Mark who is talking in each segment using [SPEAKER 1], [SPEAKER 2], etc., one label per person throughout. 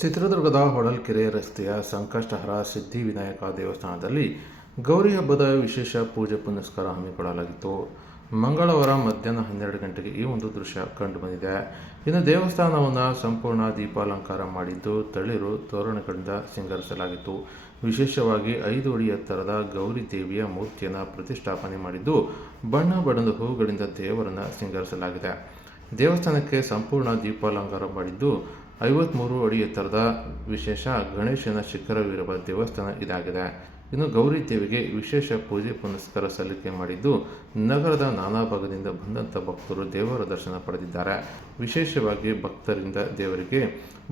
[SPEAKER 1] ಚಿತ್ರದುರ್ಗದ ಹೊಳಲ್ಕೆರೆ ರಸ್ತೆಯ ಸಂಕಷ್ಟಹರ ಸಿದ್ಧಿವಿನಾಯಕ ದೇವಸ್ಥಾನದಲ್ಲಿ ಗೌರಿ ಹಬ್ಬದ ವಿಶೇಷ ಪೂಜೆ ಪುನಸ್ಕಾರ ಹಮ್ಮಿಕೊಳ್ಳಲಾಗಿತ್ತು. ಮಂಗಳವಾರ ಮಧ್ಯಾಹ್ನ ಹನ್ನೆರಡು ಗಂಟೆಗೆ ಈ ಒಂದು ದೃಶ್ಯ ಕಂಡುಬಂದಿದೆ ಇನ್ನು ದೇವಸ್ಥಾನವನ್ನು ಸಂಪೂರ್ಣ ದೀಪಾಲಂಕಾರ ಮಾಡಿದ್ದು ತಳಿರು ತೋರಣಗಳಿಂದ ಸಿಂಗರಿಸಲಾಗಿತ್ತು. ವಿಶೇಷವಾಗಿ ಐದು ಅಡಿ ಎತ್ತರದ ಗೌರಿ ದೇವಿಯ ಮೂರ್ತಿಯನ್ನು ಪ್ರತಿಷ್ಠಾಪನೆ ಮಾಡಿದ್ದು ಬಣ್ಣ ಬಣ್ಣದ ಹೂಗಳಿಂದ ದೇವರನ್ನು ಸಿಂಗರಿಸಲಾಗಿದೆ. ದೇವಸ್ಥಾನಕ್ಕೆ ಸಂಪೂರ್ಣ ದೀಪಾಲಂಕಾರ ಮಾಡಿದ್ದು ಐವತ್ತ್ಮೂರು ಅಡಿ ಎತ್ತರದ ವಿಶೇಷ ಗಣೇಶನ ಶಿಖರವಿರುವ ದೇವಸ್ಥಾನ ಇದಾಗಿದೆ. ಇನ್ನು ಗೌರಿ ದೇವಿಗೆ ವಿಶೇಷ ಪೂಜೆ ಪುನಸ್ಕಾರ ಸಲ್ಲಿಕೆ ಮಾಡಿದ್ದು, ನಗರದ ನಾನಾ ಭಾಗದಿಂದ ಬಂದಂಥ ಭಕ್ತರು ದೇವರ ದರ್ಶನ ಪಡೆದಿದ್ದಾರೆ. ವಿಶೇಷವಾಗಿ ಭಕ್ತರಿಂದ ದೇವರಿಗೆ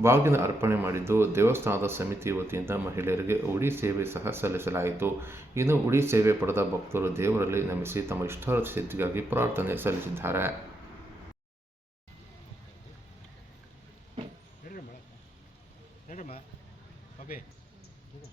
[SPEAKER 1] ಬಾಗಿನ ಅರ್ಪಣೆ ಮಾಡಿದ್ದು, ದೇವಸ್ಥಾನದ ಸಮಿತಿ ವತಿಯಿಂದ ಮಹಿಳೆಯರಿಗೆ ಉಡಿ ಸೇವೆ ಸಹ ಸಲ್ಲಿಸಲಾಯಿತು. ಇನ್ನು ಉಡಿ ಸೇವೆ ಪಡೆದ ಭಕ್ತರು ದೇವರಲ್ಲಿ ನಮಿಸಿ ತಮ್ಮ ಇಷ್ಟ ಸಿದ್ಧಿಗಾಗಿ ಪ್ರಾರ್ಥನೆ ಸಲ್ಲಿಸಿದ್ದಾರೆ.
[SPEAKER 2] 什么了？来什么？宝贝，不是。